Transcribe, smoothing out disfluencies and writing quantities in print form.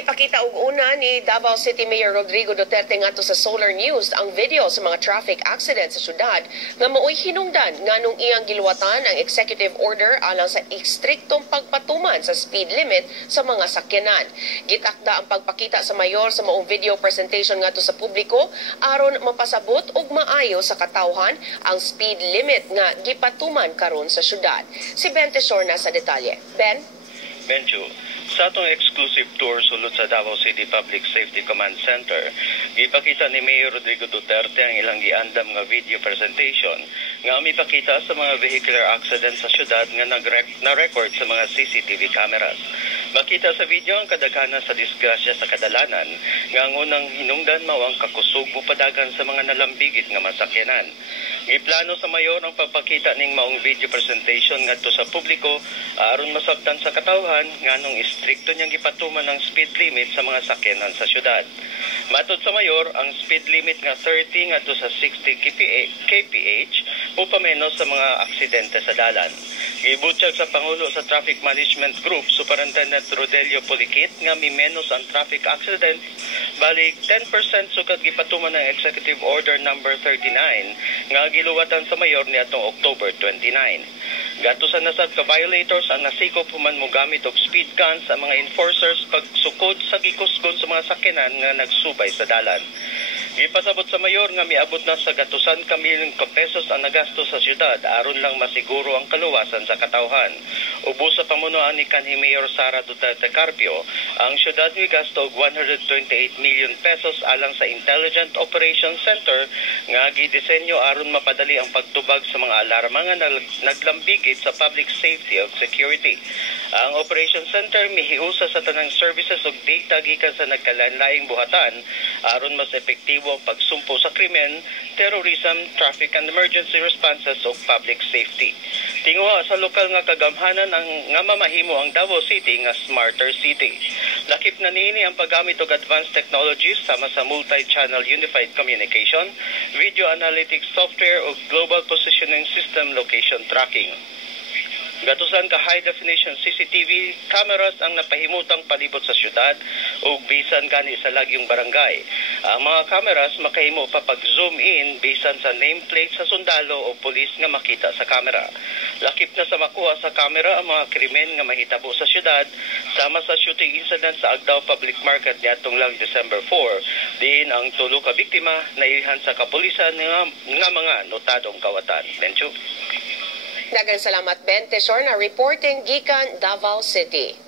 Gipakita og una ni Davao City Mayor Rodrigo Duterte ngadto sa Solar News ang video sa mga traffic accident sa syudad nga maoy hinungdan nganong iyang giluwatan ang executive order alang sa istriktong pagpatuman sa speed limit sa mga sakyanan. Gitakda ang pagpakita sa mayor sa maong video presentation ngadto sa publiko aron mapasabot og maayo sa katawhan ang speed limit nga gipatuman karon sa syudad. Si Ben Tesorna sa detalye. Ben? Benjo, sa atong exclusive tour sulod sa Davao City Public Safety Command Center, gipakita ni Mayor Rodrigo Duterte ang ilang giandam nga video presentation nga mipakita sa mga vehicular accident sa syudad nga na-record sa mga CCTV cameras. Makita sa video ang kadaghanan sa disgrasya sa kadalanan nga ang unang hinungdan mao ang kakusog bupadagan sa mga nalambigit nga masakyanan. Giplano sa mayor ang pagpakita ning maong video presentation ngadto sa publiko aron masabtan sa katawhan nganong istrikto niyang gipatuman ang speed limit sa mga sakyanan sa syudad. Matod sa mayor, ang speed limit nga 30 ngadto sa 60 kph upamenos sa mga aksidente sa dalan. Gibutyag sa Pangulo sa Traffic Management Group, Superintendent Rodelio Polikit nga mimenos ang traffic accidents balik 10% sukad gipatuman ng Executive Order number 39 nga giluwatan sa mayor niadtong October 29. Gatusan na sad ka violators ang nasikop human mogamit og speed guns sa mga enforcers pagsukod sa gikusgon sa mga sakyanan nga nagsubay sa dalan. Gipasabot sa mayor nga miabot na sa gatusan ka milyong pesos ang nagasto sa syudad aron lang masiguro ang kaluwasan sa katawhan. Ubos sa pamunuan ni kanhi Mayor Sara Duterte Carpio, ang syudad migasto og 128 million pesos alang sa Intelligent Operations Center nga gidisenyo aron mapadali ang pagtubag sa mga alarma nga naglambigit sa public safety ug security. Ang Operations Center mihiusa sa tanang services ug data gikan sa nagkalainlaing buhatan aron mas epektibo ang pagsumpo sa krimen, terrorism, traffic and emergency responses ug public safety. Tinguha sa lokal nga kagamhanan ang nga mamahimo ang Davao City nga smarter city. Lakip na niini ang paggamit og advanced technologies sama sa multi-channel unified communication, video analytics software ug global positioning system location tracking. Gatusan ka high-definition CCTV cameras ang napahimutang palibot sa syudad ug bisan gani sa lagyong barangay. Ang mga cameras makahimo pa pag-zoom in bisan sa nameplate sa sundalo o pulis nga makita sa kamera. Lakip na sa makuha sa kamera ang mga krimen nga mahitabo sa syudad sama sa shooting incident sa Agdao Public Market niadtong lang December 4. Diin ang tulo ka biktima nailhan sa kapulisan nga mga notadong kawatan. Benjo. Daghang salamat Ben Tesorna reporting gikan Davao City.